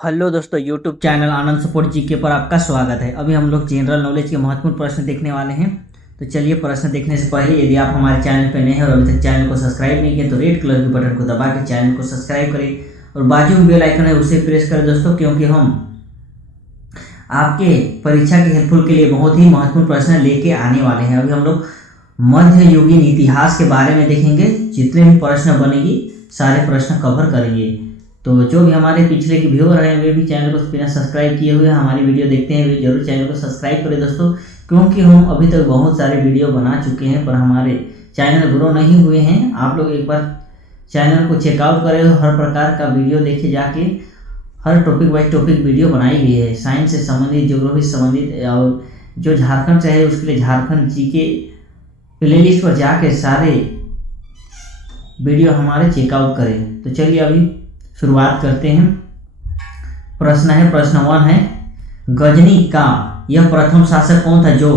Hello दोस्तों, YouTube channel आनंद support GK पर आपका स्वागत है। अभी हम लोग जनरल नॉलेज के महत्वपूर्ण प्रश्न देखने वाले हैं। तो चलिए, प्रश्न देखने से पहले यदि आप हमारे चैनल पर नए हैं और अभी तक चैनल को सब्सक्राइब नहीं किए तो रेड कलर के बटन को दबा के चैनल को सब्सक्राइब करें और बाजू में बेल आइकन है उसे प्रेस करें दोस्तों, क्योंकि हम आपके परीक्षा के हेल्पफुल के लिए बहुत ही महत्वपूर्ण प्रश्न लेके आने वाले हैं। अभी हम लोग मध्ययुगीन इतिहास के बारे में देखेंगे। जितने भी प्रश्न बनेगी सारे प्रश्न कवर करेंगे। तो जो भी हमारे पिछले के व्यूअर हैं वे भी चैनल को बिना सब्सक्राइब किए हुए हमारी वीडियो देखते हैं वे जरूर चैनल को सब्सक्राइब करें दोस्तों, क्योंकि हम अभी तक बहुत सारे वीडियो बना चुके हैं पर हमारे चैनल ग्रो नहीं हुए हैं। आप लोग एक बार चैनल को चेकआउट करें और हर प्रकार का वीडियो देखे जाके हर टॉपिक वाइज टॉपिक वीडियो बनाई गई है। साइंस से संबंधित, ज्योग्राफी से संबंधित और जो झारखंड चाहे उसके लिए झारखंड जी के प्लेलिस्ट पर जाके सारे वीडियो हमारे चेकआउट करें। तो चलिए अभी शुरुआत करते हैं। प्रश्न 1 है, गजनी का यह प्रथम शासक कौन था जो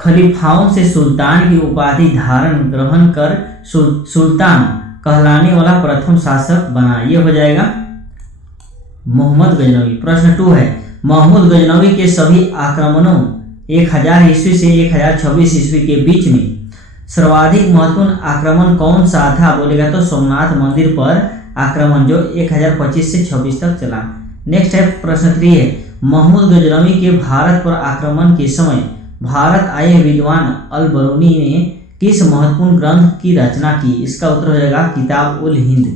खलीफाओं से सुल्तान की उपाधि ग्रहण कर सुल्तान कहलाने वाला प्रथम शासक बना? यह हो जाएगा मोहम्मद गजनवी। प्रश्न 2 है, महमूद गजनवी के सभी आक्रमणों 1000 ईस्वी से 1026 ईस्वी के बीच में सर्वाधिक महत्वपूर्ण आक्रमण कौन सा था? बोलेगा तो सोमनाथ मंदिर पर आक्रमण जो 1025 से 26 तक चला। नेक्स्ट है प्रश्न 3 है, महमूद गजनवी के भारत पर आक्रमण के समय भारत आए विद्वान अल बरूनी ने किस महत्वपूर्ण ग्रंथ की रचना की? इसका उत्तर हो जाएगा किताब उल हिंद।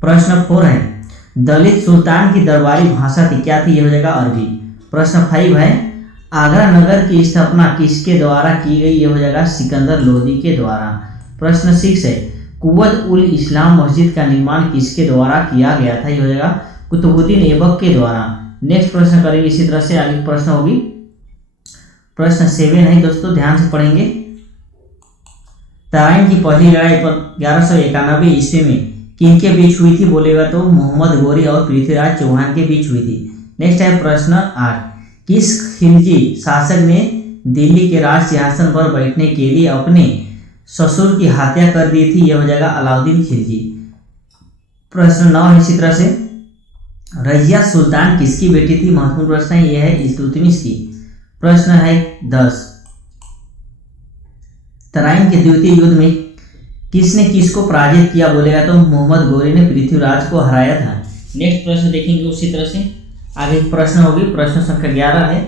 प्रश्न 4 है, दलित सुल्तान की दरबारी भाषा थी, क्या थी? यह हो जाएगा अरबी। प्रश्न 5 है, आगरा नगर की स्थापना किसके द्वारा की गई? यह हो जाएगा सिकंदर लोदी के द्वारा। प्रश्न 6 है, कुव्वत उल इस्लाम मस्जिद का निर्माण किसके द्वारा किया गया था? यह हो जाएगा कुतुबुद्दीन ऐबक के द्वारा। नेक्स्ट प्रश्न करेंगे इसी तरह से आगे प्रश्न होगी। प्रश्न 7 है दोस्तों, ध्यान से पढ़ेंगे। तराइन की पहली लड़ाई 1191 ईस्वी में किनके बीच हुई थी? बोलेगा तो मोहम्मद गौरी और पृथ्वीराज चौहान के बीच हुई थी। नेक्स्ट है प्रश्न 8, किस खिलजी शासक ने दिल्ली के राज सिंहासन पर बैठने के लिए अपने ससुर की हत्या कर दी थी? यह हो जाएगा अलाउद्दीन खिलजी। प्रश्न 9 इसी तरह से, रजिया सुल्तान किसकी बेटी थी? महत्वपूर्ण प्रश्न है, यह है इल्तुतमिश की। प्रश्न है 10, तराइन के द्वितीय युद्ध में किसने किसको पराजित किया? बोलेगा तो मोहम्मद गौरी ने पृथ्वीराज को हराया था। नेक्स्ट प्रश्न देखेंगे उसी तरह से आगे प्रश्न होगी। प्रश्न संख्या 11 है,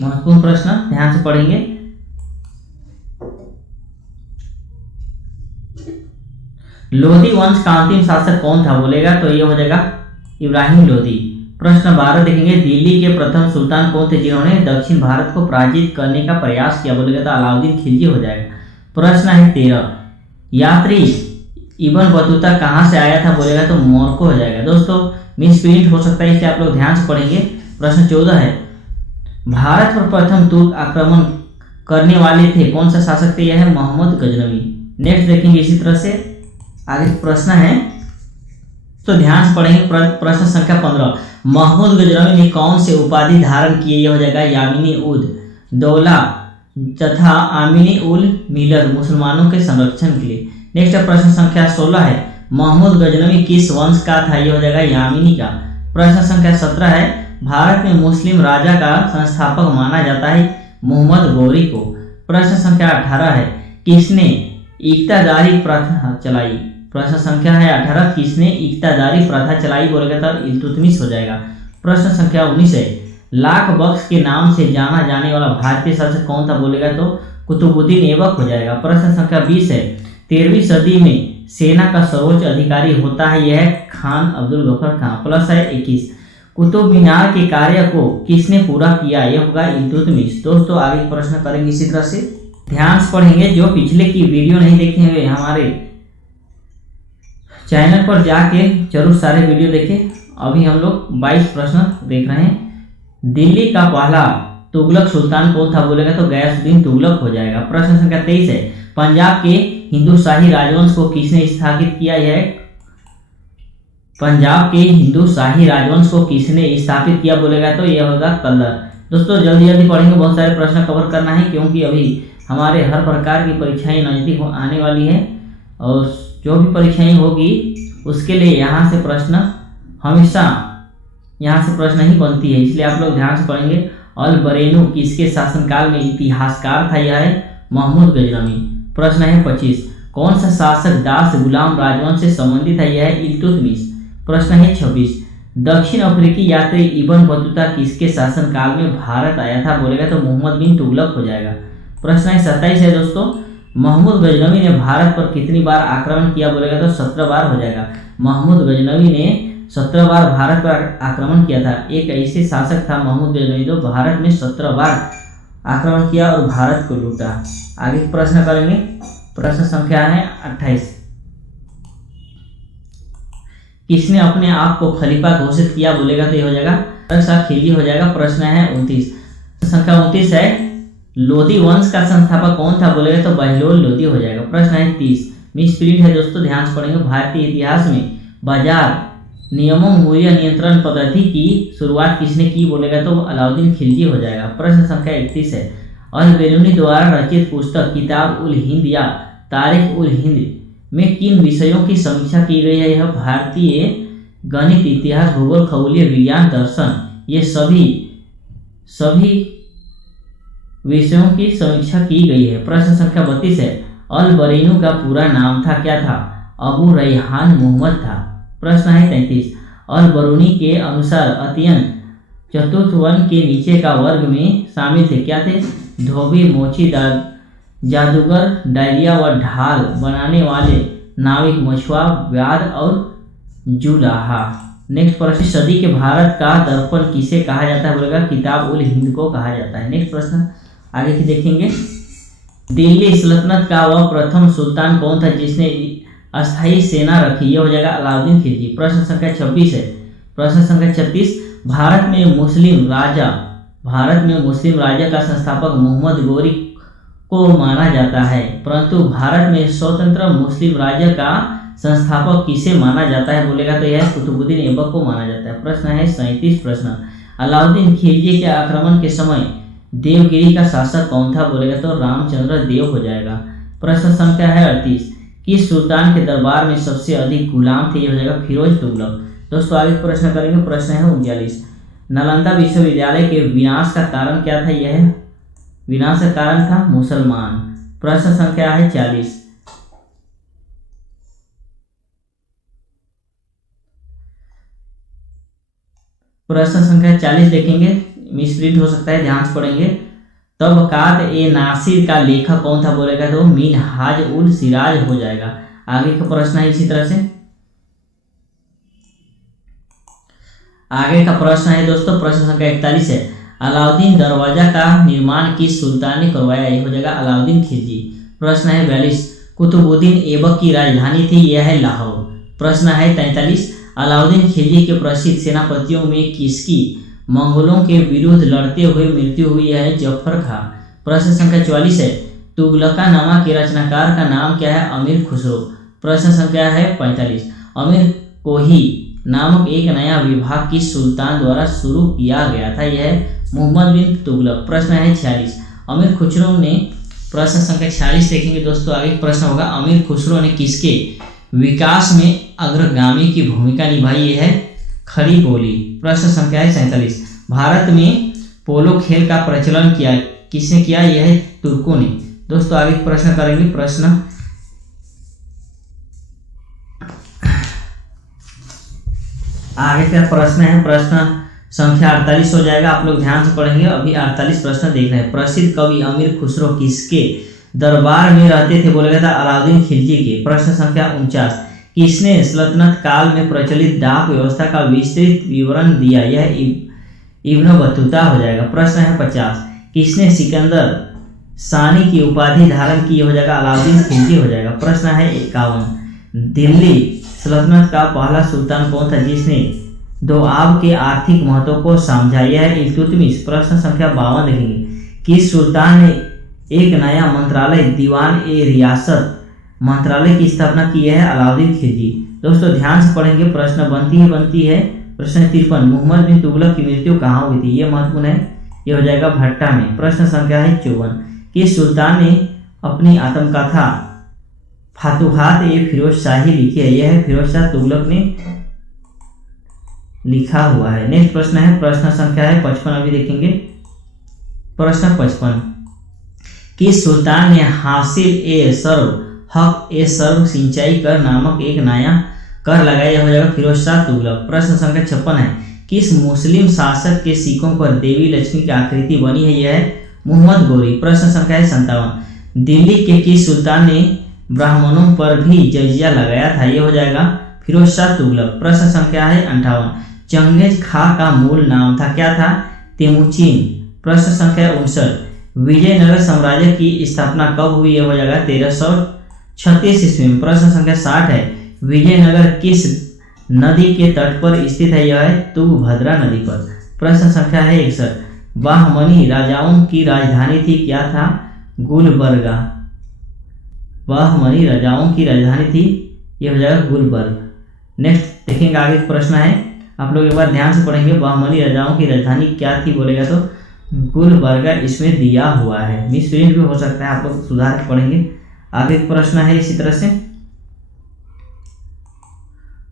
महत्वपूर्ण प्रश्न, ध्यान से पढ़ेंगे। लोधी वंश का अंतिम शासक कौन था? बोलेगा तो यह हो जाएगा इब्राहिम लोधी। प्रश्न 12 देखेंगे, दिल्ली के प्रथम सुल्तान कौन थे जिन्होंने दक्षिण भारत को पराजित करने का प्रयास किया? बोलेगा तो अलाउद्दीन खिलजी हो जाएगा। प्रश्न है 13, यात्री इब्न बतूता कहाँ से आया था? बोलेगा तो मोरक्को हो जाएगा। दोस्तों मिस प्रिंट हो सकता है, इसलिए आप लोग ध्यान से पढ़ेंगे। प्रश्न 14 है, भारत पर प्रथम तुर्क आक्रमण करने वाले थे कौन सा शासक थे? यह है मोहम्मद गजनवी। नेक्स्ट देखेंगे इसी तरह से आगे प्रश्न है, तो ध्यान से पढ़ेंगे। प्रश्न संख्या 15, महमूद गजनवी ने कौन से उपाधि धारण किए? यह हो जाएगा यामिनी उद दौला तथा आमिनी उल मिलर मुसलमानों के संरक्षण के लिए। नेक्स्ट प्रश्न संख्या 16 है, महमूद गजनवी किस वंश का था? यह हो जाएगा यामिनी का। प्रश्न संख्या 17 है, भारत में मुस्लिम राजा का संस्थापक माना जाता है मोहम्मद गौरी को। प्रश्न संख्या 18 है, किसने इक्तादारी प्रथा चलाई? प्रश्न संख्या है 18, किसने इक्तादारी प्रथा चलाई? बोलेगा तो इल्तुतमिश हो जाएगा। प्रश्न संख्या 19 है, लाख बख्श के नाम से जाना जाने वाला भारतीय शासक कौन था? बोलेगा तो कुतुबुद्दीन ऐबक हो जाएगा। प्रश्न संख्या 20 है, 13वीं सदी में सेना का सर्वोच्च अधिकारी होता है, यह खान अब्दुल गफर खान। प्लस है 21, कुतुब मीनार के कार्य को किसने पूरा किया? यह होगा इल्तुतमिश। दोस्तों आगे प्रश्न करेंगे इसी तरह से, ध्यान से पढ़ेंगे। जो पिछले की वीडियो नहीं देखे हुए हमारे चैनल पर जाके जरूर सारे वीडियो देखें। अभी हम लोग 22 प्रश्न देख रहे हैं। दिल्ली का पहला तुगलक सुल्तान कौन था? बोलेगा तो गयासुद्दीन तुगलक हो जाएगा। प्रश्न संख्या 23 है, पंजाब के हिंदू शाही राजवंश को किसने स्थापित किया? यह पंजाब के हिंदू शाही राजवंश को किसने स्थापित किया? बोलेगा तो यह होगा कल्लर। दोस्तों जल्दी जल्दी पढ़ेंगे, बहुत सारे प्रश्न कवर करना है क्योंकि अभी हमारे हर प्रकार की परीक्षाएं नजदीक आने वाली है और जो भी परीक्षाएं होगी उसके लिए यहाँ से प्रश्न हमेशा यहाँ से प्रश्न ही बनती है, इसलिए आप लोग ध्यान से पढ़ेंगे। अल बरेनू किसके शासनकाल में इतिहासकार था? यह है महमूद गजनवी। प्रश्न है 25, कौन सा शासक दास गुलाम राजवंश से संबंधित है? यह है इल्तुतमिश। प्रश्न है 26, दक्षिण अफ्रीकी यात्री इब्न बतूता किसके शासनकाल में भारत आया था? बोलेगा तो मोहम्मद बिन तुगलक हो जाएगा। प्रश्न है 27 है दोस्तों, महमूद गजनवी ने भारत पर कितनी बार आक्रमण किया? बोलेगा तो 17 बार हो जाएगा। महमूद गजनवी ने 17 बार भारत पर आक्रमण किया था। एक ऐसे शासक था महमूद गजनवी जो भारत में 17 बार आक्रमण किया और भारत को लूटा। आगे प्रश्न करेंगे। प्रश्न संख्या है 28, किसने अपने आप को खलीफा घोषित किया? बोलेगा तो ये हो जाएगा खिलजी हो जाएगा। प्रश्न है 29, संख्या 29 है, लोधी वंश का संस्थापक कौन था? बोलेगा तो बहलोल लोधी हो जाएगा। प्रश्न है 30, मिस प्रिंट है दोस्तों, ध्यान से पढ़ेंगे। भारतीय इतिहास में बाजार नियमों मूल्य नियंत्रण पद्धति की शुरुआत किसने की? बोलेगा तो अलाउद्दीन खिलजी हो जाएगा। प्रश्न संख्या 31 है, अल बेरूनी द्वारा रचित पुस्तक किताब उल हिंद या तारीख उल हिंद में किन विषयों की समीक्षा की गई है? यह भारतीय गणित, इतिहास, भूगोल, खगोलीय विज्ञान, दर्शन, ये सभी विषयों की समीक्षा की गई है। प्रश्न संख्या 32 है, अल बरेनू का पूरा नाम था? क्या था? अबू रैहान मोहम्मद था। प्रश्न है 33, अल बरूनी के अनुसार अत्यंत चतुर्थ वर्ण के नीचे का वर्ग में शामिल थे? क्या थे? धोबी, मोची, जादूगर, डायरिया व ढाल बनाने वाले नाविक, मछुआ, व्याध और जुलाहा। नेक्स्ट प्रश्न, सदी के भारत का दर्पण किसे कहा जाता है? बोलेगा किताब उल हिंद को कहा जाता है। नेक्स्ट प्रश्न आगे की देखेंगे। दिल्ली सल्तनत का वह प्रथम सुल्तान कौन था जिसने अस्थायी सेना रखी? यह हो जाएगा अलाउद्दीन खिलजी। प्रश्न संख्या 26 है। प्रश्न संख्या 36, भारत में मुस्लिम राजा का संस्थापक मोहम्मद गोरी को माना जाता है, परंतु भारत में स्वतंत्र मुस्लिम राज्य का संस्थापक किसे माना जाता है? बोलेगा तो यह कुतुबुद्दीन ऐबक को माना जाता है। प्रश्न है 37 प्रश्न, अलाउद्दीन खिलजी के आक्रमण के समय देवगिरी का शासक कौन था? बोलेगा तो रामचंद्र देव हो जाएगा। प्रश्न संख्या है 38, किस सुल्तान के दरबार में सबसे अधिक गुलाम थे? ये हो जाएगा फिरोज तुगलक। दोस्तों आगे प्रश्न करेंगे। प्रश्न है 39, नालंदा विश्वविद्यालय के विनाश का कारण क्या था? यह विनाश का कारण था मुसलमान। प्रश्न संख्या है 40, प्रश्न संख्या 40 देखेंगे, मिसप्रिंट हो सकता है, ध्यान से पढ़ेंगे। तबकात ए नासिर का लेखक कौन था? बोलेगा तो मिनहाज उल सिराज हो जाएगा। आगे का प्रश्न है इसी तरह से। आगे का प्रश्न है दोस्तों, प्रश्न संख्या 41 है, अलाउद्दीन दरवाजा का निर्माण किस सुल्तान ने करवाया? यह हो जाएगा अलाउद्दीन खिलजी। प्रश्न है 42, कुतुबुद्दीन ऐबक की राजधानी थी? यह है लाहौर। प्रश्न है 43, अलाउद्दीन खिलजी के प्रसिद्ध सेनापतियों में किसकी मंगोलों के विरुद्ध लड़ते हुए मृत्यु हुई? है जफर खां। प्रश्न संख्या 44 है, तुगलकानामा के रचनाकार का नाम क्या है? अमीर खुसरो। प्रश्न संख्या है 45, अमीर कोही नामक एक नया विभाग किस सुल्तान द्वारा शुरू किया गया था? यह मोहम्मद बिन तुगलक। प्रश्न है 46, अमीर खुसरो ने, प्रश्न संख्या 46 देखेंगे दोस्तों। आगे प्रश्न होगा, अमीर खुसरो ने किसके विकास में अग्रगामी की भूमिका निभाई? है खड़ी बोली। प्रश्न संख्या है 47, भारत में पोलो खेल का प्रचलन किसने किया? यह है तुर्कों ने। दोस्तों आगे प्रश्न करेंगे। प्रश्न आगे का प्रश्न है, प्रश्न संख्या 48 हो जाएगा। आप लोग ध्यान से पढ़ेंगे, अभी 48 प्रश्न देख रहे हैं। प्रसिद्ध कवि अमीर खुसरो किसके दरबार में रहते थे? बोलेगा था अलाउद्दीन खिलजी के। प्रश्न संख्या 49, किसने सल्तनत काल में प्रचलित डाक व्यवस्था का विस्तृत विवरण दिया? यह इब्न बतूता हो जाएगा। प्रश्न है 50, किसने सिकंदर सानी की उपाधि धारण की? हो जाएगा अलाउद्दीन खिलजी हो जाएगा। प्रश्न है 51, दिल्ली सल्तनत का पहला सुल्तान कौन था जिसने दोआब के आर्थिक महत्व को समझा? यह है इल्तुतमिश। प्रश्न संख्या 52 देखेंगे, किस सुल्तान ने एक नया मंत्रालय दीवान ए रियासत मंत्रालय की स्थापना की? है अलाउद्दीन खिलजी। दोस्तों ध्यान से पढ़ेंगे, प्रश्न बनती है। प्रश्न 53, मोहम्मद बिन तुगलक की मृत्यु कहाँ हुई थी? ये महत्वपूर्ण है, ये हो जाएगा भट्टा में। प्रश्न संख्या है 54, किस सुल्तान ने अपनी आत्मकथा फातुहात ए फिरोज शाही लिखी है? यह है फिरोज शाह तुगलक ने लिखा हुआ है। नेक्स्ट प्रश्न है, प्रश्न संख्या है 55, अभी देखेंगे। प्रश्न 55, किस सुल्तान ने हासिल ए सर्व हक ए सर्व सिंचाई कर नामक एक नया कर लगाया? यह हो जाएगा फिरोज शाह तुगलक। प्रश्न संख्या 56 है, किस मुस्लिम शासक के सिक्कों पर देवी लक्ष्मी की आकृति बनी है? यह है मोहम्मद गोरी। प्रश्न संख्या है 57, दिल्ली के किस सुल्तान ने ब्राह्मणों पर भी जजिया लगाया था? यह हो जाएगा फिरोज शाह तुगलक। प्रश्न संख्या है 58, चंगेज खा का मूल नाम था, क्या था? तेमुचिन। प्रश्न संख्या 59, विजयनगर साम्राज्य की स्थापना कब हुई? यह हो जाएगा 1336 ईस्वी में। प्रश्न संख्या 60 है, विजयनगर किस नदी के तट पर स्थित है? यह है तुंगभद्रा नदी पर। प्रश्न संख्या है 61, बाहमनी राजाओं की राजधानी थी, क्या था? गुलबर्गा। बाहमनी राजाओं की राजधानी थी, यह हो जाएगा गुलबर्ग। नेक्स्ट देखेंगे, आगे प्रश्न है, आप लोग एक बार ध्यान से पढ़ेंगे। बाहमनी राजाओं की राजधानी क्या थी बोलेगा तो गुलबर्गा इसमें दिया हुआ है। मिस प्रिंट भी हो सकता है, आप लोग सुधार के पढ़ेंगे। आगे प्रश्न है इसी तरह से,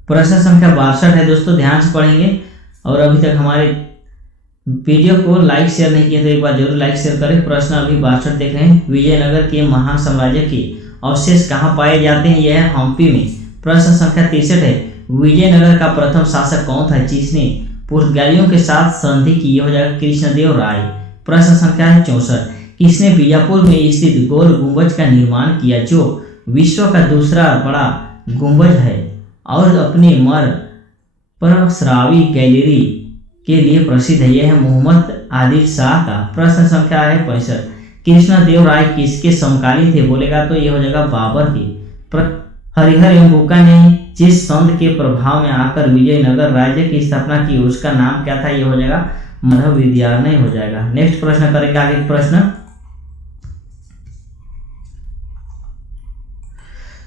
प्रश्न संख्या 62 है दोस्तों, ध्यान से पढ़ेंगे। और अभी तक हमारे वीडियो को लाइक शेयर नहीं किया तो एक बार जरूर लाइक शेयर करें। प्रश्न अभी 62 देख रहे हैं, विजयनगर के महान साम्राज्य के अवशेष कहाँ पाए जाते हैं? यह है हम्पी में। प्रश्न संख्या 63 है, विजयनगर का प्रथम शासक कौन था जिसने पुर्तगालियों के साथ संधि की? यह हो जाएगा कृष्णदेव राय। प्रश्न संख्या है 64, किसने बीजापुर में स्थित गोल गुंबज का निर्माण किया जो विश्व का दूसरा बड़ा गुंबज है और अपने मर परस्रावी गैलरी के लिए प्रसिद्ध है? यह है मोहम्मद आदिल शाह का। प्रश्न संख्या है 65, कृष्णदेव राय किसके समकालीन थे बोलेगा तो यह हो जाएगा बाबर के। हरिहर एवं बुक्का ने जिस संत के प्रभाव में आकर विजयनगर राज्य की स्थापना की उसका नाम क्या था? यह हो जाएगा माधव विद्यार्णय हो जाएगा। नेक्स्ट प्रश्न करेंगे, आगे प्रश्न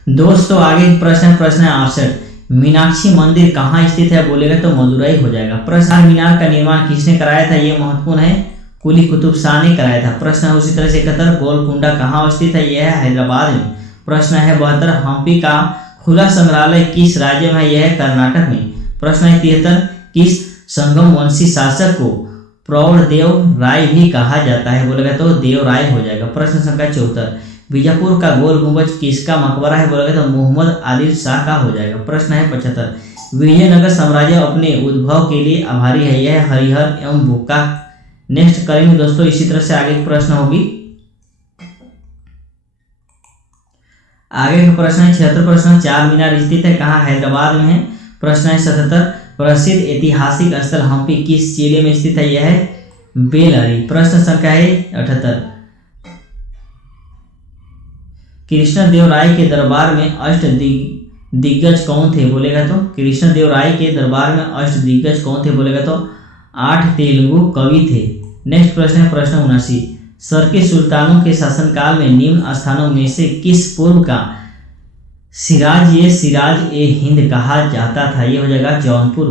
दोस्तों, आगे प्रश्न है 68, मीनाक्षी मंदिर कहाँ स्थित है बोलेगा तो मदुरई हो जाएगा। प्रश्न, मीनार का निर्माण किसने कराया था? यह महत्वपूर्ण है, कुली कुतुब शाह ने कराया था। प्रश्न उसी तरह से 71, गोलकुंडा कहाँ स्थित है? यह है हैदराबाद में। प्रश्न है 72, हम्पी का खुला संग्रहालय किस राज्य में है? यह है कर्नाटक में। प्रश्न है 73, किस संगम वंशी शासक को प्रौढ़देव राय भी कहा जाता है बोलेगा तो देव राय हो जाएगा। प्रश्न संख्या 74, बीजापुर का गोल गुंबज किसका मकबरा है बोलेगा तो मोहम्मद आदिल शाह का हो जाएगा। प्रश्न है 75, विजयनगर साम्राज्य अपने उद्भव के लिए आभारी है? यह है हरिहर एवं बुक्का। नेक्स्ट करेंगे दोस्तों, इसी तरह से आगे की प्रश्न होगी। आगे का प्रश्न है 76 प्रश्न, चार मीनार स्थित है कहाँ? हैदराबाद में है। प्रश्न है 77, प्रसिद्ध ऐतिहासिक स्थल हम्पी किस जिले में स्थित है? यह है बेलहरी। प्रश्न संख्या है 78, कृष्णदेव राय के दरबार में अष्ट दिग्गज कौन थे बोलेगा तो कृष्णदेव राय के दरबार में अष्ट दिग्गज कौन थे बोलेगा तो 8 तेलुगु कवि थे। नेक्स्ट प्रश्न है प्रश्न 79, सरके सुल्तानों के शासनकाल में निम्न स्थानों में से किस पूर्व का सिराज ए हिंद कहा जाता था? यह हो जाएगा जौनपुर।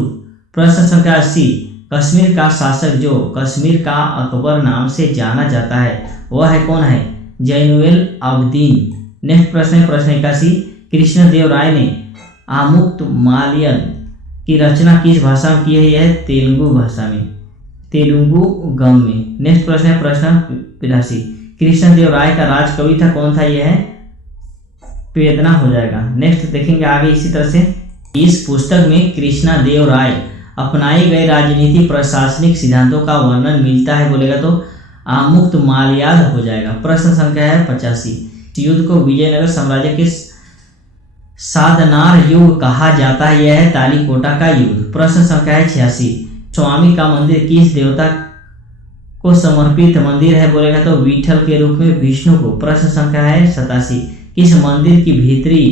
प्रश्न संख्या 80, कश्मीर का शासक जो कश्मीर का अकबर नाम से जाना जाता है वह है कौन है? जैनुल आबदीन। नेक्स्ट प्रश्न है प्रश्न 81, कृष्णदेव राय ने आमुक्तमाल्यद की रचना किस भाषा में की है? यह तेलुगु भाषा में, तेलुगुगम में। नेक्स्ट प्रश्न है प्रश्न 82, कृष्णदेव राय का राजकवि था कौन था? यह है पेदना हो जाएगा। नेक्स्ट देखेंगे आगे इसी तरह से, इस पुस्तक में कृष्णदेव राय अपनाए गए राजनीति प्रशासनिक सिद्धांतों का वर्णन मिलता है बोलेगा तो आमुक्तमाल्याद हो जाएगा। प्रश्न संख्या है 85, युद्ध को विजयनगर साम्राज्य के साधनार युग कहा जाता है? यह है तालीकोटा का युद्ध। प्रश्न संख्या है 86, स्वामी का मंदिर किस देवता को समर्पित मंदिर है बोलेगा तो विठल के रूप में विष्णु को। प्रश्न संख्या है 87, किस मंदिर की भीतरी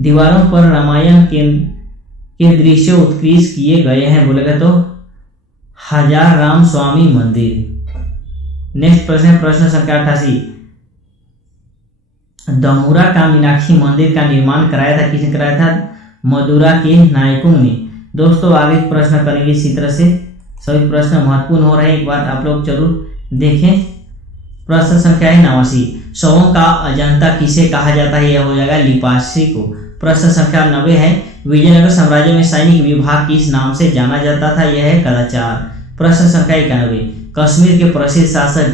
दीवारों पर रामायण के दृश्य उत्कृष्ट किए गए हैं बोलेगा तो हजार राम स्वामी मंदिर। नेक्स्ट प्रश्न है प्रश्न संख्या 88, दमुरा का मीनाक्षी मंदिर का निर्माण कराया था किसने कराया था? मदुरा के नायकों ने। दोस्तों आगे प्रश्न करेंगे इसी तरह से, सभी प्रश्न महत्वपूर्ण हो रहे हैं, एक बार आप लोग जरूर देखें। प्रश्न संख्या है 89, शवों का अजंता किसे कहा जाता है? यह हो जाएगा लिपासी को। प्रश्न संख्या 90 है, विजयनगर साम्राज्य में सैनिक विभाग किस नाम से जाना जाता था? यह है कदाचार। प्रश्न संख्या 91, कश्मीर के प्रसिद्ध शासक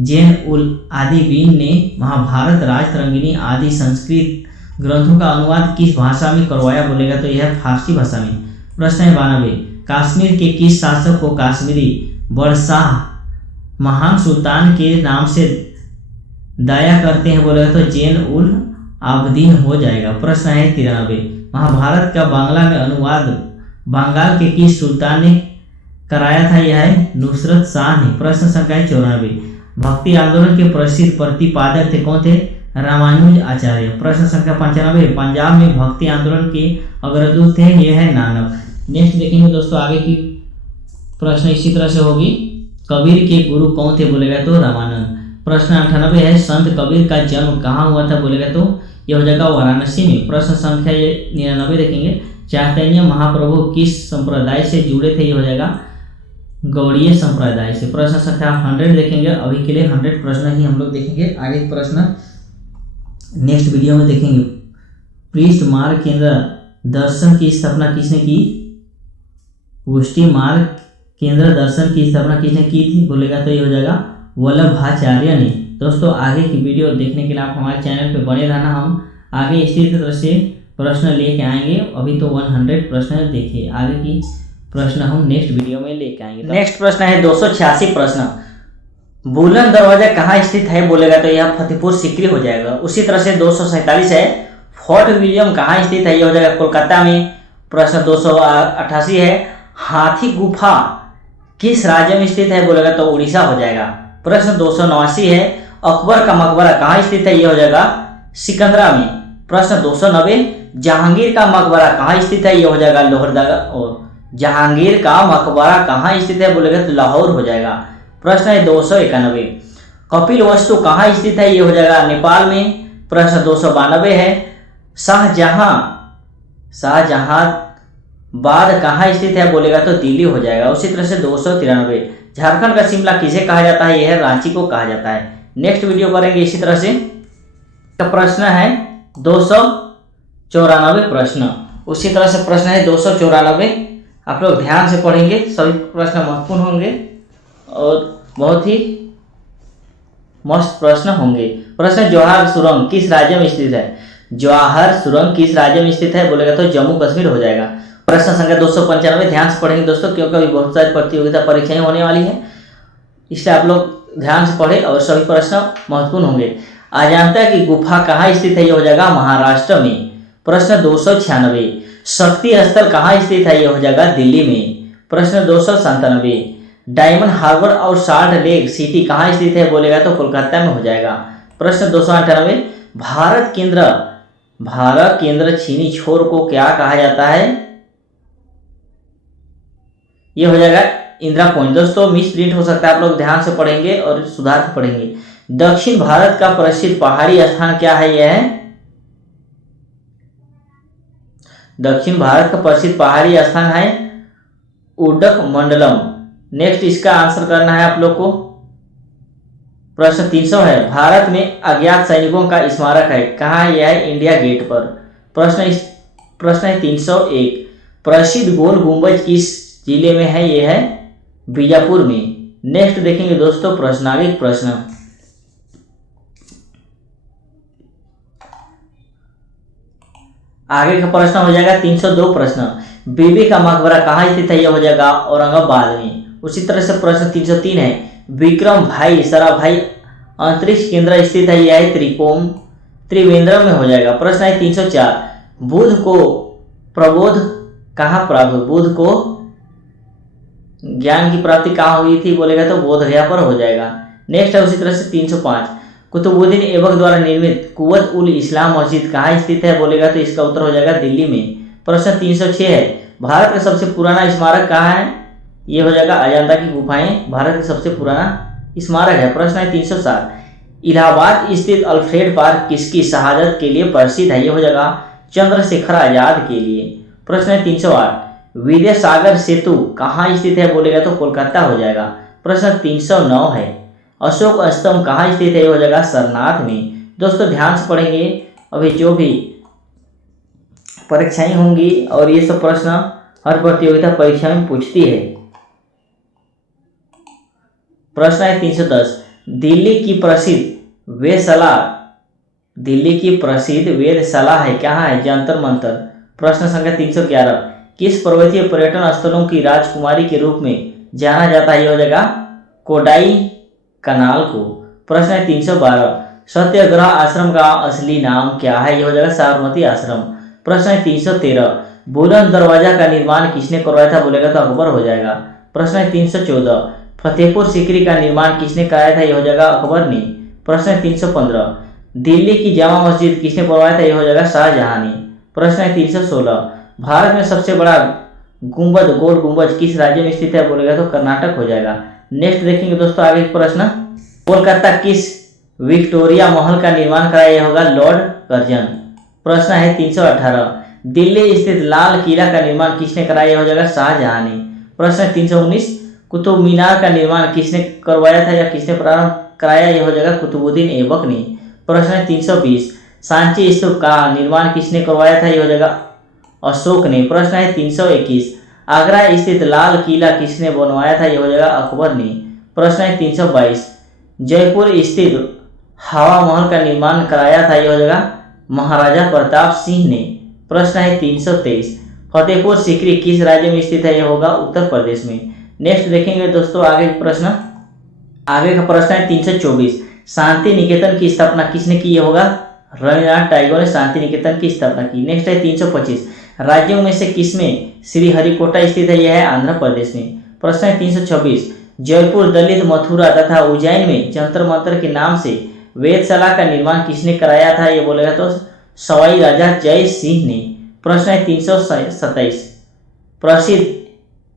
जैन उल आदिबीन ने महाभारत, राजतरंगिणी आदि संस्कृत ग्रंथों का अनुवाद किस भाषा में करवाया? बोलेगा तो यह फारसी भाषा में। प्रश्न है 92, कश्मीर के किस शासक को कश्मीरी बड़शाह महान सुल्तान के नाम से दाया करते हैं? बोलेगा तो जैन उल आबदीन हो जाएगा। प्रश्न है 93, महाभारत का बांग्ला में अनुवाद बंगाल के किस सुल्तान ने कराया था? यह है नुसरत शाह ने। प्रश्न संख्या 94, भक्ति आंदोलन के प्रसिद्ध प्रतिपादक थे? कौन थे? रामानुज आचार्य। प्रश्न संख्या 95, पंजाब में भक्ति आंदोलन के अग्रदूत थे? यह है नानक। नेक्स्ट देखेंगे दोस्तों आगे की प्रश्न इसी तरह से होगी। कबीर के गुरु कौन थे? बोलेगा तो रामानंद। प्रश्न 98 है, संत कबीर का जन्म कहाँ हुआ था? बोलेगा तो यह हो जाएगा वाराणसी में। प्रश्न संख्या 99 देखेंगे, चैतन्य महाप्रभु किस संप्रदाय से जुड़े थे? यह हो जाएगा गौड़ीय संप्रदाय से। प्रश्न संख्या 100 देखेंगे। अभी के लिए 100 प्रश्न ही हम लोग देखेंगे, आगे प्रश्न नेक्स्ट वीडियो में देखेंगे। पृष्ठ मार्ग केंद्र दर्शन की स्थापना किसने की? पुष्टि मार्ग केंद्र दर्शन की स्थापना किसने की थी? बोलेगा तो ये हो जाएगा वल्लभाचार्य ने। दोस्तों आगे की वीडियो देखने के लिए आप हमारे चैनल पर बने रहना, हम आगे इसी तरह से प्रश्न लेके आएंगे। अभी तो 100 प्रश्न देखिए, आगे की प्रश्न हम नेक्स्ट वीडियो में लेके आएंगे। नेक्स्ट प्रश्न है 286 प्रश्न, बुलंद दरवाजा कहाँ स्थित है? बोलेगा तो यह फतेहपुर सीकरी हो जाएगा। उसी तरह से 247 है, फोर्ट विलियम कहाँ स्थित है? यह हो जाएगा कोलकाता में। प्रश्न 288 है, हाथी गुफा किस राज्य में स्थित है? बोलेगा तो उड़ीसा हो जाएगा। प्रश्न 289 है, अकबर का मकबरा कहाँ स्थित है? यह हो जाएगा सिकंदरा में। प्रश्न 290, जहांगीर का मकबरा कहाँ स्थित है? यह हो जाएगा लोहरदगा। और जहांगीर का मकबरा कहाँ स्थित है? बोलेगा तो लाहौर हो जाएगा। प्रश्न है 291, कपिल वस्तु कहाँ स्थित है? यह हो जाएगा नेपाल में। प्रश्न 292 है, शाहजहांबाद कहाँ स्थित है? बोलेगा तो दिल्ली हो जाएगा। उसी तरह से 293, झारखंड का शिमला किसे कहा जाता है? यह रांची को कहा जाता है। नेक्स्ट वीडियो करेंगे इसी तरह से। प्रश्न है 294 प्रश्न। उसी तरह से प्रश्न है 294, आप लोग ध्यान से पढ़ेंगे, सभी प्रश्न महत्वपूर्ण होंगे और बहुत ही मस्त प्रश्न होंगे। प्रश्न, जवाहर सुरंग किस राज्य में स्थित है? जवाहर सुरंग किस राज्य में स्थित है? बोलेगा तो जम्मू कश्मीर हो जाएगा। प्रश्न संख्या 295, ध्यान से पढ़ेंगे दोस्तों, क्योंकि अभी बहुत सारी प्रतियोगिता परीक्षाएं होने वाली है, इसलिए आप लोग ध्यान से पढ़े और सभी प्रश्न महत्वपूर्ण होंगे। अजंता की गुफा कहाँ स्थित है? यह हो जाएगा महाराष्ट्र में। प्रश्न 296, शक्ति स्थल कहाँ स्थित है? यह हो जाएगा दिल्ली में। प्रश्न 297, डायमंड हार्बर और साल्ट लेक सिटी कहाँ स्थित है? बोलेगा तो कोलकाता में हो जाएगा। प्रश्न 298, भारत केंद्र चीनी छोर को क्या कहा जाता है? यह हो जाएगा इंदिरा पॉइंट। दोस्तों मिस प्रिंट हो सकता है, आप लोग ध्यान से पढ़ेंगे और सुधार से पढ़ेंगे। दक्षिण भारत का प्रसिद्ध पहाड़ी स्थान क्या है? यह है दक्षिण भारत का प्रसिद्ध पहाड़ी स्थान है उडगमंडलम। नेक्स्ट इसका आंसर करना है आप लोग को। प्रश्न 300 है, भारत में अज्ञात सैनिकों का स्मारक है, कहाँ है? यह है इंडिया गेट पर। प्रश्न है 301, प्रसिद्ध गोल गुंबज किस जिले में है? यह है बीजापुर में। नेक्स्ट देखेंगे दोस्तों प्रश्नावली प्रश्न। आगे का प्रश्न हो जाएगा 302 प्रश्न, बीबी का मकबरा कहाँ स्थित है? यह हो जाएगा औरंगाबाद में। उसी तरह से प्रश्न 303 है, विक्रम भाई साराभाई अंतरिक्ष केंद्र स्थित है? यह है त्रिवेंद्रम में हो जाएगा। प्रश्न है 304, बुध को प्रबोध कहाँ प्राप्त? बुध को ज्ञान की प्राप्ति कहाँ हुई थी? बोलेगा तो बोधगया पर हो जाएगा। नेक्स्ट है उसी तरह से 305, कुतुबुद्दीन ऐबक द्वारा निर्मित कुव्वत उल इस्लाम मस्जिद कहाँ स्थित है? बोलेगा तो इसका उत्तर हो जाएगा दिल्ली में। प्रश्न 306 है, भारत का सबसे पुराना स्मारक कहाँ है? ये हो जाएगा अजंता की गुफाएं भारत का सबसे पुराना स्मारक है। प्रश्न है 307, इलाहाबाद स्थित अल्फ्रेड पार्क किसकी शहादत के लिए प्रसिद्ध है? ये हो जाएगा चंद्रशेखर आजाद के लिए। प्रश्न है 308, विद्यासागर सेतु कहाँ स्थित है? बोलेगा तो कोलकाता हो जाएगा। प्रश्न 309 है, अशोक स्तंभ कहाँ स्थित है? ये हो जाएगा सारनाथ में। दोस्तों ध्यान से पढ़ेंगे, अभी जो भी परीक्षाएं होंगी और ये सब प्रश्न हर प्रतियोगिता परीक्षा में पूछती है। प्रश्न है 310, दिल्ली की प्रसिद्ध वेधशाला है कहाँ है? जंतर मंतर। प्रश्न संख्या 311, किस पर्वतीय पर्यटन स्थलों की राजकुमारी के रूप में जाना जाता है? यह हो जाएगा कोडाई कनाल को। प्रश्न है 312, सत्याग्रह आश्रम का असली नाम क्या है? यह हो जाएगा साबरमती आश्रम। प्रश्न है 313, बुलंद दरवाजा का निर्माण किसने करवाया था? बोलेगा तो अकबर हो जाएगा। प्रश्न है 314, फतेहपुर सीकरी का निर्माण किसने कराया था? यह हो जाएगा अकबर ने। प्रश्न है 315, दिल्ली की जामा मस्जिद किसने बनवाया था? यह हो जाएगा शाहजहां ने। प्रश्न है 316, भारत में सबसे बड़ा गुंबद गोल गुंबज किस राज्य में स्थित है? बोलेगा तो कर्नाटक हो जाएगा। नेक्स्ट देखेंगे दोस्तों आगे प्रश्न, कोलकाता किस विक्टोरिया महल का निर्माण कराया? यह होगा लॉर्ड कर्जन। प्रश्न है 318, दिल्ली स्थित लाल किला का निर्माण किसने कराया? यह हो जाएगा शाहजहां ने। प्रश्न है 319, कुतुब मीनार का निर्माण किसने करवाया था या किसने प्रारंभ कराया? यह हो जाएगा कुतुबुद्दीन ऐबक ने। प्रश्न है 320, सांची स्तूप का निर्माण किसने करवाया था? यह हो जाएगा अशोक ने। प्रश्न है 321, आगरा स्थित लाल किला किसने बनवाया था? यह हो जाएगा अकबर ने। प्रश्न है 322, जयपुर स्थित हवा महल का निर्माण कराया था? यह हो जाएगा महाराजा प्रताप सिंह ने। प्रश्न है 323, फतेहपुर सीकरी किस राज्य में स्थित है? यह होगा उत्तर प्रदेश में। नेक्स्ट देखेंगे दोस्तों आगे का प्रश्न है 324, शांति निकेतन की स्थापना किसने की? यह होगा रविन्द्रनाथ टैगोर ने शांति निकेतन की स्थापना की। नेक्स्ट है 325, राज्यों में से किसमें श्रीहरिकोटा स्थित है? यह है आंध्र प्रदेश में। प्रश्न है 326, जयपुर, दलित, मथुरा तथा उज्जैन में जंतर मंतर के नाम से वेधशाला का निर्माण किसने कराया था? ये बोलेगा तो सवाई राजा जय सिंह ने। प्रश्न है 327, प्रसिद्ध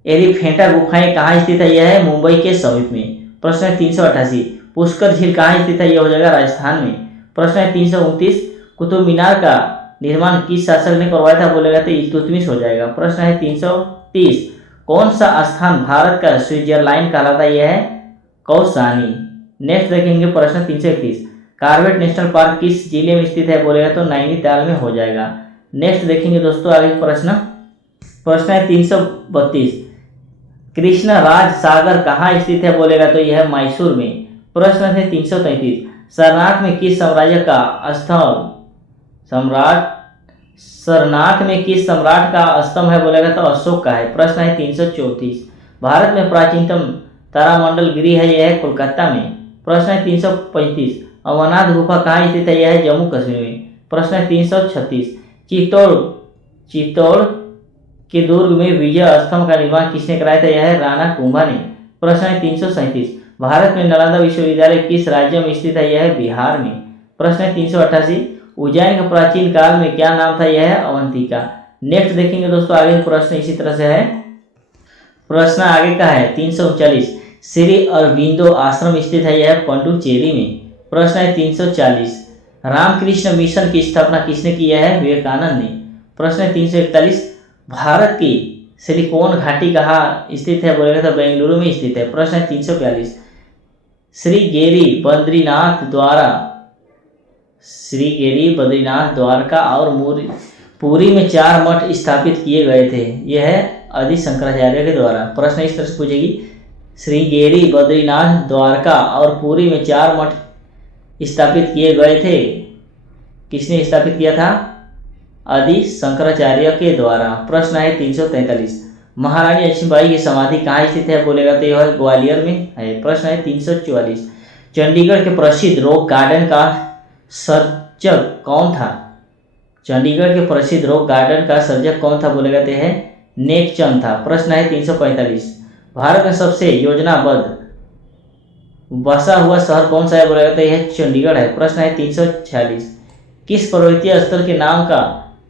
एलिफेंटा गुफाएं कहाँ स्थित है? यह है मुंबई के समीप में। प्रश्न है 388, पुष्कर झील कहाँ स्थित है? यह हो जाएगा राजस्थान में। प्रश्न है 329, कुतुब मीनार का निर्माण किस शासक ने करवाया था? बोलेगा तो इल्तुतमिश हो जाएगा। प्रश्न है 330, कौन सा स्थान भारत का स्विट्जरलैंड कहलाता है? यह है कौसानी। नेक्स्ट देखेंगे प्रश्न 331, कॉर्बेट नेशनल पार्क किस जिले में स्थित है? बोलेगा तो नैनीताल में हो जाएगा। नेक्स्ट देखेंगे दोस्तों आगे प्रश्न है 332, कृष्ण राज सागर कहाँ स्थित है? बोलेगा तो यह है मैसूर में। प्रश्न है 333, सरनाथ में किस साम्राज्य का सरनाथ में किस सम्राट का स्तंभ है? बोलेगा तो अशोक का है। प्रश्न है 334, भारत में प्राचीनतम तारामंडल गिरी है? यह है कोलकाता में। प्रश्न है 335, अमरनाथ गुफा कहाँ स्थित है? यह है जम्मू कश्मीर में। प्रश्न है 336, चित्तौड़ के दुर्ग में विजय स्तंभ का निर्माण किसने कराया था? यह है राणा कुंभा ने। प्रश्न है 337, भारत में नालंदा विश्वविद्यालय किस राज्य में स्थित है? यह है बिहार में। प्रश्न है 388, उज्जैन का प्राचीन काल में क्या नाम था? यह है अवंतिका। नेक्स्ट देखेंगे दोस्तों आगे प्रश्न इसी तरह से है। प्रश्न आगे का है 339, श्री अरबिंदो आश्रम स्थित है? यह है पंडुचेरी में। प्रश्न है 340, रामकृष्ण मिशन की स्थापना किसने की? है विवेकानंद ने। प्रश्न है 341, भारत की सिलिकॉन घाटी कहाँ स्थित है? बोलेगा तो बेंगलुरु में स्थित है। प्रश्न है 342, श्रीगेरी बद्रीनाथ द्वारका और पुरी में 4 मठ स्थापित किए गए थे। यह है आदि शंकराचार्य के द्वारा। प्रश्न इस तरह से पूछेगी, श्रीगेरी बद्रीनाथ द्वारका और पुरी में 4 मठ स्थापित किए गए थे, किसने स्थापित किया था? आदि शंकराचार्य के द्वारा। प्रश्न है 343, महारानी लक्ष्मीबाई की समाधि कहाँ स्थित है? बोलेगा तो यह ग्वालियर में है। प्रश्न है 344, चंडीगढ़ के प्रसिद्ध रॉक गार्डन का सर्जक कौन था? चंडीगढ़ के प्रसिद्ध रॉक गार्डन का सर्जक कौन था? बोलेगा तो है नेकचंद था। प्रश्न है 345, भारत में सबसे योजनाबद्ध बसा हुआ शहर कौन सा है? बोलेगा तो यह चंडीगढ़ है। प्रश्न है 346, किस पर्वतीय स्थल के नाम का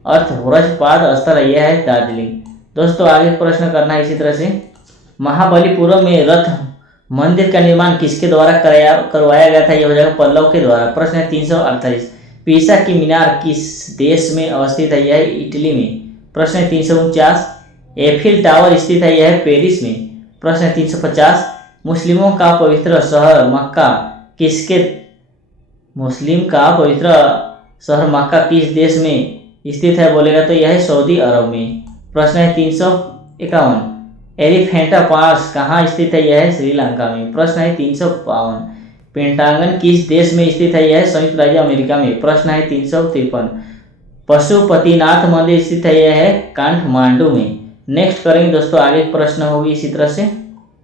अर्थ व्रजपाद स्थल है? यह है दार्जिलिंग। दोस्तों आगे प्रश्न करना है इसी तरह से, महाबलीपुरम में रथ मंदिर का निर्माण किसके द्वारा करवाया गया था? यह हो जाएगा पल्लव के द्वारा। प्रश्न है 348, पीसा की मीनार किस देश में अवस्थित है? यह है इटली में। प्रश्न है 349, एफिल टावर स्थित है? यह है पेरिस में। प्रश्न है 350, मुस्लिमों का पवित्र शहर मक्का किस देश में स्थित है बोलेगा तो यह है सऊदी अरब में। प्रश्न है 351, एलिफेंटा पास कहाँ स्थित है? यह है श्रीलंका में। प्रश्न है 352, पेंटागन किस देश में स्थित है? यह है संयुक्त राज्य अमेरिका में। प्रश्न है 353, पशुपतिनाथ मंदिर स्थित है? यह है काठमांडू में। नेक्स्ट करेंगे दोस्तों, आगे प्रश्न होगी इसी तरह से।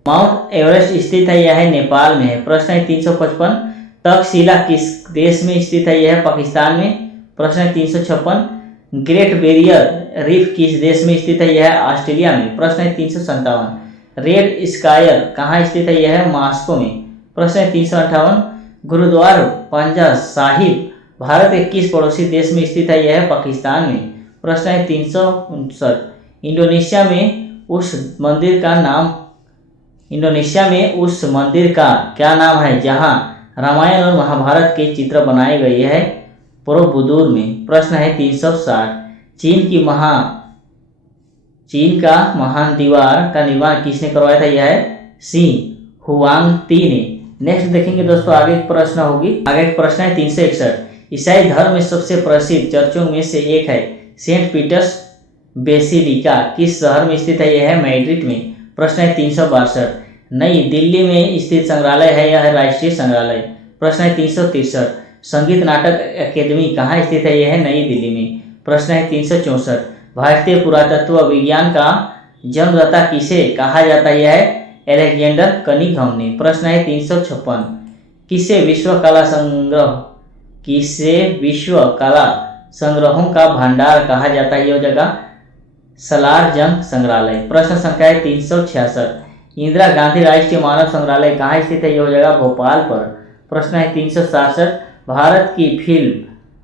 माउंट एवरेस्ट स्थित है? यह है नेपाल में है। प्रश्न है 355, तक्षशिला किस देश में स्थित है? यह है पाकिस्तान में। प्रश्न है 356, ग्रेट बैरियर रीफ किस देश में स्थित है? यह है ऑस्ट्रेलिया में। प्रश्न है 357, रेड स्कायर कहाँ स्थित है? यह है मॉस्को में। प्रश्न है 358, गुरुद्वारा पंजा साहिब भारत के किस पड़ोसी देश में स्थित है? यह है पाकिस्तान में। प्रश्न है 359, इंडोनेशिया में उस मंदिर का क्या नाम है जहां रामायण और महाभारत के चित्र बनाए गए? यह है बरोबुदुर में। प्रश्न है 360, चीन का महान दीवार का निर्माण किसने करवाया था? यह है शी हुआंगती ने। नेक्स्ट देखेंगे दोस्तों, आगे एक प्रश्न होगी। आगे एक प्रश्न है 361, ईसाई धर्म में सबसे प्रसिद्ध चर्चों में से एक है सेंट पीटर्स बेसिलिका किस शहर में स्थित है? यह है मैड्रिड में। प्रश्न है 362, नई दिल्ली में स्थित संग्रहालय है? यह है राष्ट्रीय संग्रहालय। प्रश्न है 363, संगीत नाटक अकेदमी कहाँ स्थित है? यह है नई दिल्ली में। प्रश्न है 364, भारतीय पुरातत्व विज्ञान का जन्मदाता किसे कहा जाता है? यह है एलेक्जेंडर कनिंघम ने। प्रश्न है 356, किसे विश्व कला संग्रहों का भंडार कहा जाता है? यह जगह सलार जंग संग्रहालय। प्रश्न संख्या है 366, इंदिरा गांधी राष्ट्रीय मानव संग्रहालय कहाँ स्थित है? यह जगह भोपाल पर। प्रश्न है 367, भारत की फिल्म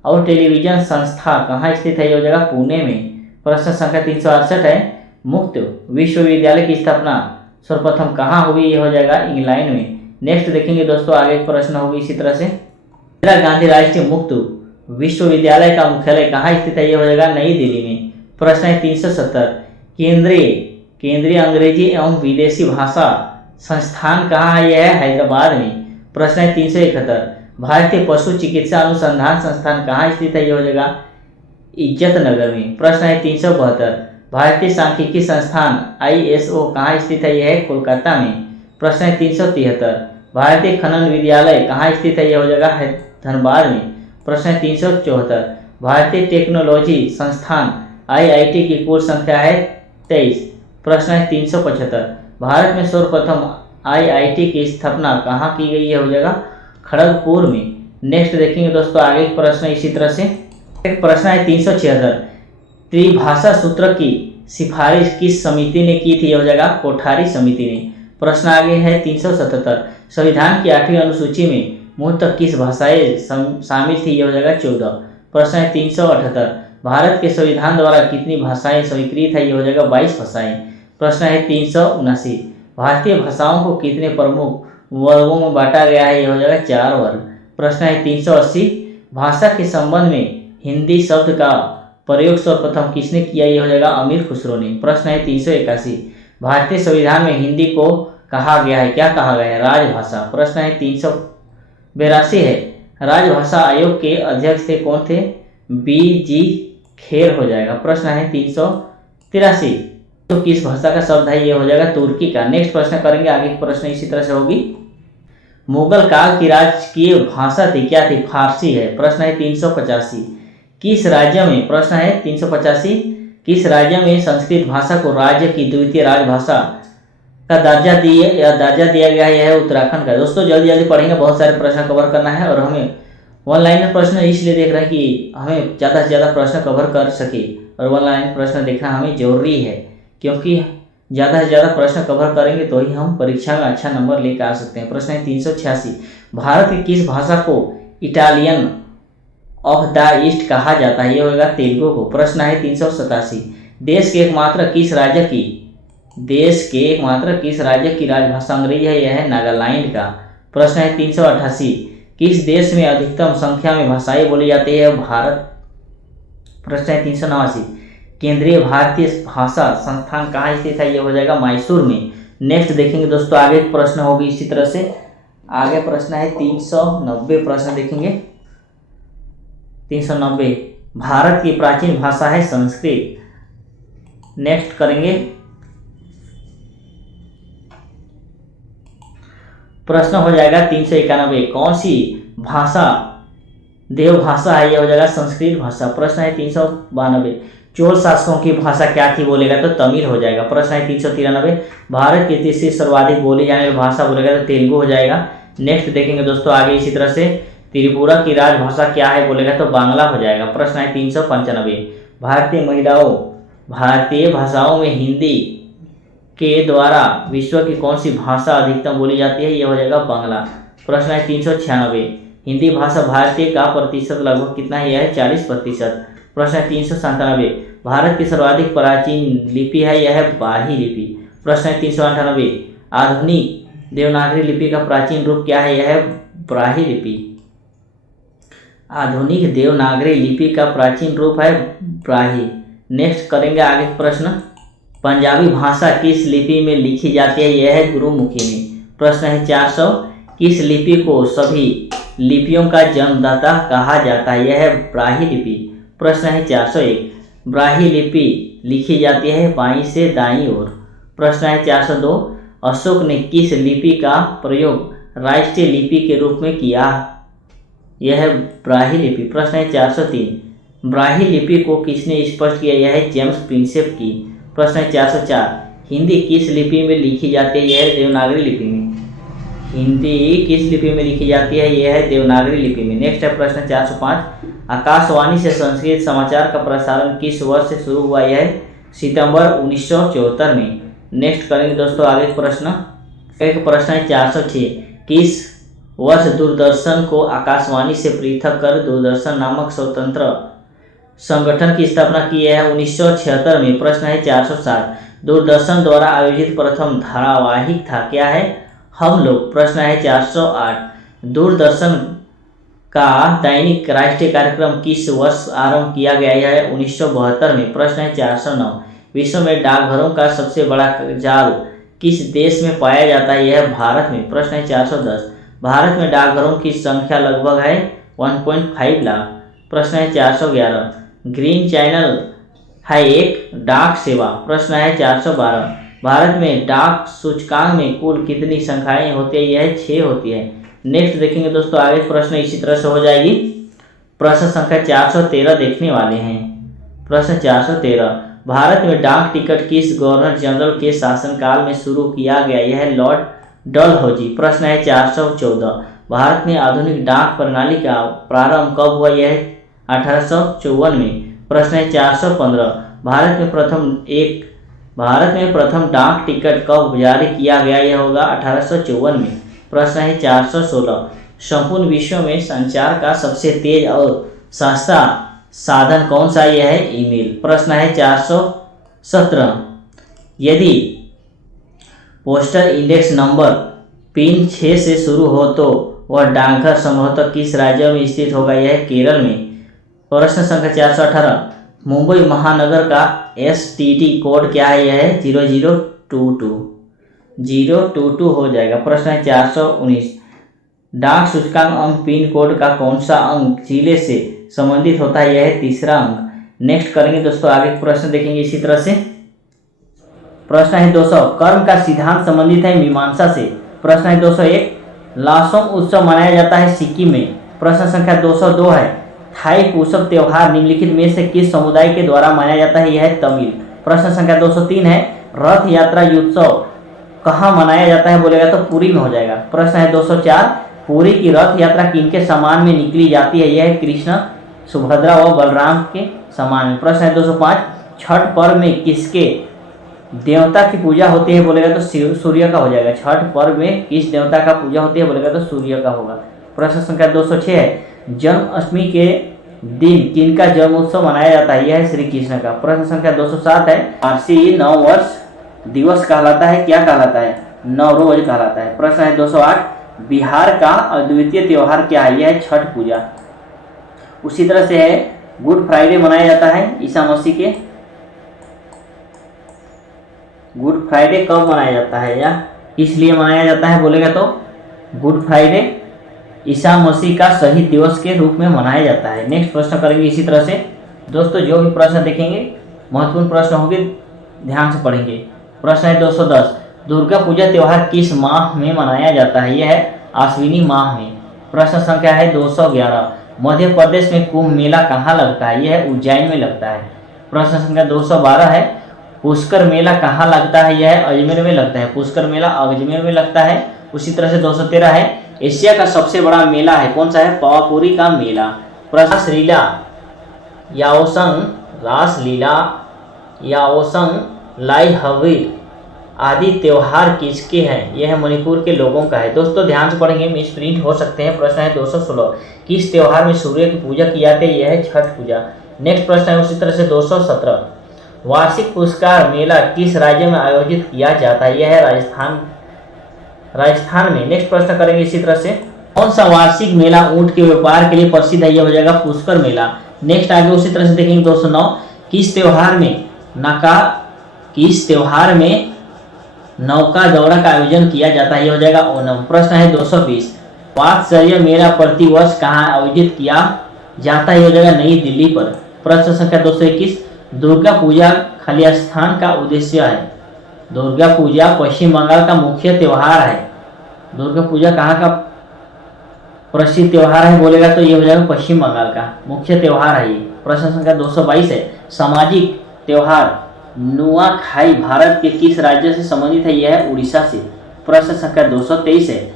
और टेलीविजन संस्था कहाँ स्थित है? यह जगह पुणे में। प्रश्न संख्या 368 है, मुक्त विश्वविद्यालय की स्थापना सर्वप्रथम कहाँ हुई? यह हो जाएगा इंग्लैंड में। नेक्स्ट देखेंगे दोस्तों, आगे एक प्रश्न होगी इसी तरह से, इंदिरा गांधी राष्ट्रीय मुक्त विश्वविद्यालय का मुख्यालय कहाँ स्थित है? यह हो जाएगा नई दिल्ली में। प्रश्न है 370, केंद्रीय अंग्रेजी एवं विदेशी भाषा संस्थान कहाँ है? यह है हैदराबाद में। प्रश्न है 371, भारतीय पशु चिकित्सा अनुसंधान संस्थान कहाँ स्थित है? यह हो जाएगा इज्जत नगर में। प्रश्न है 372, भारतीय सांख्यिकी संस्थान ISO कहाँ स्थित है? यह है कोलकाता में। प्रश्न है 373, भारतीय खनन विद्यालय कहाँ स्थित है? यह हो जाएगा धनबाद में। प्रश्न है 374, भारतीय टेक्नोलॉजी संस्थान IIT की कुल संख्या है 23। प्रश्न है 375, भारत में सर्वप्रथम IIT की स्थापना कहाँ की गई? यह हो जाएगा खड़गपुर में। नेक्स्ट देखेंगे दोस्तों, आगे एक प्रश्न इसी तरह से। एक प्रश्न है 376, त्रिभाषा सूत्र की सिफारिश किस समिति ने की थी? यह हो जाएगा कोठारी समिति ने। प्रश्न आगे है 377, संविधान की 8वीं अनुसूची में मुख्यतः किस भाषाएं शामिल थी? यह हो जाएगा 14। प्रश्न है 378, भारत के संविधान द्वारा कितनी भाषाएं स्वीकृत है? यह हो जाएगा 22 भाषाएं। प्रश्न है 379, भारतीय भाषाओं को कितने प्रमुख वर्गों में बांटा गया है? यह हो जाएगा 4 वर्ग। प्रश्न है 380, भाषा के संबंध में हिंदी शब्द का प्रयोग सर्वप्रथम किसने किया? यह हो जाएगा अमीर खुसरो ने। प्रश्न है 381, भारतीय संविधान में हिंदी को कहा गया है, क्या कहा गया है? राजभाषा। प्रश्न है 382 है, राजभाषा आयोग के अध्यक्ष थे कौन थे? BG खेर हो जाएगा। प्रश्न है 383, तो किस भाषा का शब्द है? ये हो जाएगा तुर्की का। नेक्स्ट प्रश्न करेंगे, आगे की प्रश्न इसी तरह से होगी। मुगल काल की राजकीय भाषा थी, क्या थी? फारसी है। प्रश्न है 385, किस राज्य में? प्रश्न है 385, किस राज्य में संस्कृत भाषा को राज्य की द्वितीय राजभाषा का दर्जा दिया गया है? यह है उत्तराखंड का। दोस्तों जल्दी पढ़ेंगे, बहुत सारे प्रश्न कवर करना है और हमें ऑनलाइन प्रश्न इसलिए देख रहे हैं कि हमें ज़्यादा से ज़्यादा प्रश्न कवर कर सके, और ऑनलाइन प्रश्न देखना हमें जरूरी है, क्योंकि ज़्यादा से ज़्यादा प्रश्न कवर करेंगे तो ही हम परीक्षा में अच्छा नंबर लेकर आ सकते हैं। प्रश्न है 386, भारत की किस भाषा को इटालियन ऑफ द ईस्ट कहा जाता है? ये होगा तेलुगु को। प्रश्न है 387, देश के एकमात्र किस राज्य की राजभाषा अंग्रेजी है? यह है नागालैंड का। प्रश्न है 388, किस देश में अधिकतम संख्या में भाषाएं बोली जाती है? भारत। प्रश्न है 389, केंद्रीय भारतीय भाषा संस्थान कहाँ स्थित है? यह हो जाएगा मैसूर में। नेक्स्ट देखेंगे दोस्तों, आगे प्रश्न होगी इसी तरह से। आगे प्रश्न है 390 प्रश्न देखेंगे। 390, भारत की प्राचीन भाषा है संस्कृत। नेक्स्ट करेंगे प्रश्न हो जाएगा 391, कौन सी भाषा देव भाषा है? यह हो जाएगा संस्कृत भाषा। प्रश्न है 392, चोल शासकों की भाषा क्या थी? बोलेगा तो तमिल हो जाएगा। प्रश्न है 393, भारत की तीसरी सर्वाधिक बोली जाने वाली भाषा? बोलेगा तो तेलुगु हो जाएगा। नेक्स्ट देखेंगे दोस्तों आगे इसी तरह से, त्रिपुरा की राजभाषा क्या है? बोलेगा तो बांग्ला हो जाएगा। प्रश्न है 395, भारतीय भाषाओं में हिंदी के द्वारा विश्व की कौन सी भाषा अधिकतम बोली जाती है? यह हो जाएगा बांग्ला। प्रश्न है 396, हिंदी भाषा भारतीय का प्रतिशत लगभग कितना है? यह है 40%। प्रश्न है 397, भारत की सर्वाधिक प्राचीन लिपि है? यह है ब्राह्मी लिपि। प्रश्न है 398, आधुनिक देवनागरी लिपि का प्राचीन रूप क्या है? यह है ब्राह्मी लिपि। आधुनिक देवनागरी लिपि का प्राचीन रूप है ब्राह्मी। नेक्स्ट करेंगे आगे प्रश्न, पंजाबी भाषा किस लिपि में लिखी जाती है? यह है गुरुमुखी में। प्रश्न है 400, किस लिपि को सभी लिपियों का जन्मदाता कहा जाता है? यह है ब्राह्मी लिपि। प्रश्न है 401, ब्राह्मी लिपि लिखी जाती है बाईं से दाईं ओर। प्रश्न है 402, अशोक ने किस लिपि का प्रयोग राष्ट्रीय लिपि के रूप में किया? यह है ब्राह्मी लिपि। प्रश्न है 403, ब्राह्मी लिपि को किसने स्पष्ट किया? यह है जेम्स प्रिंसेप की। प्रश्न है 404, हिंदी किस लिपि में लिखी जाती है? यह है देवनागरी लिपि में। हिंदी किस लिपि में लिखी जाती है? यह है देवनागरी लिपि में। नेक्स्ट है प्रश्न 405, आकाशवाणी से संस्कृत समाचार का प्रसारण किस वर्ष से शुरू हुआ? यह है सितंबर 1974 में। नेक्स्ट करेंगे दोस्तों आगे प्रश्न, एक प्रश्न है 406, किस वर्ष दूरदर्शन को आकाशवाणी से पृथक कर दूरदर्शन नामक स्वतंत्र संगठन की स्थापना की? है 1976 में। प्रश्न है 407, दूरदर्शन द्वारा आयोजित प्रथम धारावाहिक था? क्या है? हम लोग। प्रश्न है 408, दूरदर्शन का दैनिक राष्ट्रीय कार्यक्रम किस वर्ष आरंभ किया गया? है 1972 में। प्रश्न है 409, विश्व में डाकघरों का सबसे बड़ा जाल किस देश में पाया जाता है? यह भारत में। प्रश्न है 410, भारत में डाकघरों की संख्या लगभग है 1.5 लाख। प्रश्न है 411, ग्रीन चैनल है एक डाक सेवा। प्रश्न है 412, भारत में डाक सूचकांक में कुल कितनी संख्याएं होती है? यह 6 होती है। नेक्स्ट देखेंगे दोस्तों आगे प्रश्न इसी तरह से हो जाएगी। प्रश्न संख्या 413 देखने वाले हैं। प्रश्न 413, भारत में डाक टिकट किस गवर्नर जनरल के शासनकाल में शुरू किया गया? यह है लॉर्ड डलहौजी। प्रश्न है 414, भारत में आधुनिक डाक प्रणाली का प्रारंभ कब हुआ? यह है 1854 में। प्रश्न है 415, भारत में प्रथम डाक टिकट कब जारी किया गया? यह होगा 1854 में। प्रश्न है 416, संपूर्ण विश्व में संचार का सबसे तेज और सस्ता साधन कौन सा? यह है ईमेल। प्रश्न है 417, यदि पोस्टल इंडेक्स नंबर पिन 6 से शुरू हो तो वह डाकघर संभवतः किस राज्य में स्थित होगा? यह है केरल में। प्रश्न संख्या 418, मुंबई महानगर का STD कोड क्या है? यह है 0022 हो जाएगा। प्रश्न है 419, डाक सूचकांक अंक पिन कोड का कौन सा अंक जिले से संबंधित होता है? यह है 3रा अंक। नेक्स्ट करेंगे दोस्तों आगे प्रश्न देखेंगे इसी तरह से। प्रश्न है 200, कर्म का सिद्धांत संबंधित है मीमांसा से। प्रश्न है 201, लासोंग उत्सव मनाया जाता है सिक्किम में। प्रश्न संख्या 202 है, थाई पुसप त्योहार निम्नलिखित में से किस समुदाय के द्वारा मनाया जाता है? यह है तमिल। प्रश्न संख्या 203 है, रथ यात्रा उत्सव कहाँ मनाया जाता है? बोलेगा तो पुरी में हो जाएगा। प्रश्न है 204, पुरी की रथ यात्रा किनके समान में निकली जाती है? यह है कृष्ण, सुभद्रा व बलराम के समान में। प्रश्न है 205, छठ पर्व में किसके देवता की पूजा होती है? बोलेगा तो सूर्य का हो जाएगा। छठ पर्व में किस देवता का पूजा होती है? बोलेगा तो सूर्य का होगा। प्रश्न संख्या 206 है, जन्माष्टमी के दिन किनका जन्म उत्सव मनाया जाता है? यह है श्री कृष्ण का। प्रश्न संख्या 207 है, पारसी नववर्ष दिवस कहलाता है? क्या कहलाता है? नवरोज कहलाता है। प्रश्न है 208, बिहार का अद्वितीय त्योहार क्या है? यह है छठ पूजा। उसी तरह से है, गुड फ्राइडे मनाया जाता है ईसा मसीह के। गुड फ्राइडे कब मनाया जाता है या इसलिए मनाया जाता है? बोलेगा तो गुड फ्राइडे ईसा मसीह का शहीद दिवस के रूप में मनाया जाता है। नेक्स्ट प्रश्न करेंगे इसी तरह से। दोस्तों जो भी प्रश्न देखेंगे महत्वपूर्ण प्रश्न होंगे, ध्यान से पढ़ेंगे। प्रश्न है 210, दुर्गा पूजा त्योहार किस माह में मनाया जाता है? यह है आश्विनी माह में। प्रश्न संख्या है 211, मध्य प्रदेश में कुंभ मेला कहाँ लगता है? यह उज्जैन में लगता है। प्रश्न संख्या 212 है, पुष्कर मेला कहाँ लगता है? यह अजमेर में लगता है। पुष्कर मेला अजमेर में लगता है। उसी तरह से 213 है, एशिया का सबसे बड़ा मेला है, कौन सा है? पावापुरी का मेला। रासलीला याओसंग लाई हवीर आदि त्योहार किसके हैं? यह मणिपुर के लोगों का है। दोस्तों ध्यान से पढ़ेंगे, मिस प्रिंट हो सकते हैं। प्रश्न है 216, किस त्योहार में सूर्य की पूजा की जाती है? यह है छठ पूजा। नेक्स्ट प्रश्न है उसी तरह से 217, वार्षिक पुरस्कार मेला किस राज्य में आयोजित किया जाता है? यह है राजस्थान में। नेक्स्ट प्रश्न करेंगे इसी तरह से, कौन सा वार्षिक मेला ऊंट के व्यापार के लिए प्रसिद्ध है? यह हो जाएगा पुष्कर मेला। नेक्स्ट आगे उसी तरह से देखेंगे 209, किस त्योहार में नौका दौड़ा का आयोजन किया जाता है? यह हो जाएगा ओणम। प्रश्न है 220, वात्सल्य मेला प्रतिवर्ष कहाँ आयोजित किया जाता है? यह हो जाएगा नई दिल्ली पर। प्रश्न संख्या 221, दुर्गा पूजा खाली स्थान का उद्देश्य है? दुर्गा पूजा पश्चिम बंगाल का मुख्य त्योहार है। दुर्गा पूजा कहाँ का प्रसिद्ध त्योहार है बोलेगा तो ये हो जाएगा पश्चिम बंगाल का मुख्य त्योहार है ये। प्रश्न संख्या 222 है, सामाजिक त्योहार नुआखाई भारत के किस राज्य से संबंधित है? यह है उड़ीसा से। प्रश्न संख्या 223 है,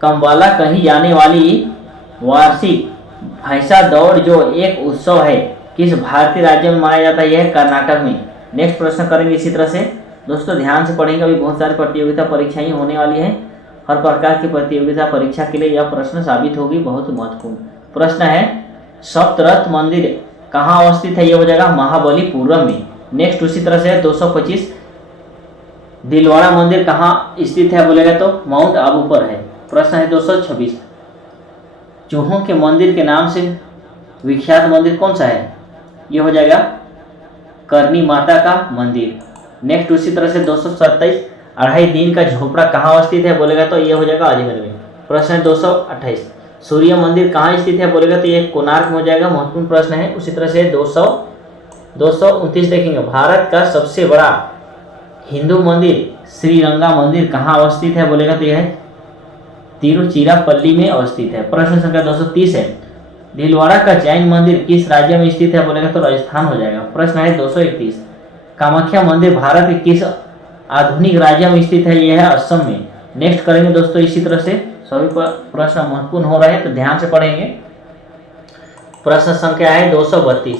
कम्बाला कही जाने वाली वार्षिक भैंसा दौड़ जो एक उत्सव है किस भारतीय राज्य में मनाया जाता है? यह है कर्नाटक में। नेक्स्ट प्रश्न करेंगे इसी तरह से। दोस्तों ध्यान से पढ़ेंगे, अभी बहुत सारी प्रतियोगिता परीक्षाएं होने वाली है। हर प्रकार की प्रतियोगिता परीक्षा के लिए यह प्रश्न साबित होगी बहुत महत्वपूर्ण। प्रश्न है, सप्तरथ मंदिर कहाँ अवस्थित है? यह हो जाएगा महाबलीपुरम में। नेक्स्ट उसी तरह से 225, दिलवाड़ा मंदिर कहाँ स्थित है बोलेगा तो माउंट आबू पर है। प्रश्न है 226, चूहों के मंदिर के नाम से विख्यात मंदिर कौन सा है? यह हो जाएगा करनी माता का मंदिर। नेक्स्ट उसी तरह से 227, अढ़ाई दिन का झोपड़ा कहाँ अवस्थित है बोलेगा तो यह हो जाएगा अजमेर में। प्रश्न है 228, सूर्य मंदिर कहाँ स्थित है बोलेगा तो यह कोणार्क में हो जाएगा। महत्वपूर्ण प्रश्न है। उसी तरह से 229 देखेंगे, भारत का सबसे बड़ा हिंदू मंदिर श्रीरंगा मंदिर कहाँ अवस्थित है बोलेगा तो यह है तिरुचिरापल्ली में अवस्थित है। प्रश्न संख्या 230 है, भीलवाड़ा का जैन मंदिर किस राज्य में स्थित है बोलेगा तो राजस्थान हो जाएगा। प्रश्न है 231, कामाख्या मंदिर भारत के किस आधुनिक राज्य में स्थित है? यह है असम में। नेक्स्ट करेंगे दोस्तों इसी तरह से, सभी प्रश्न महत्वपूर्ण हो रहे हैं तो ध्यान से पढ़ेंगे। प्रश्न संख्या है 232,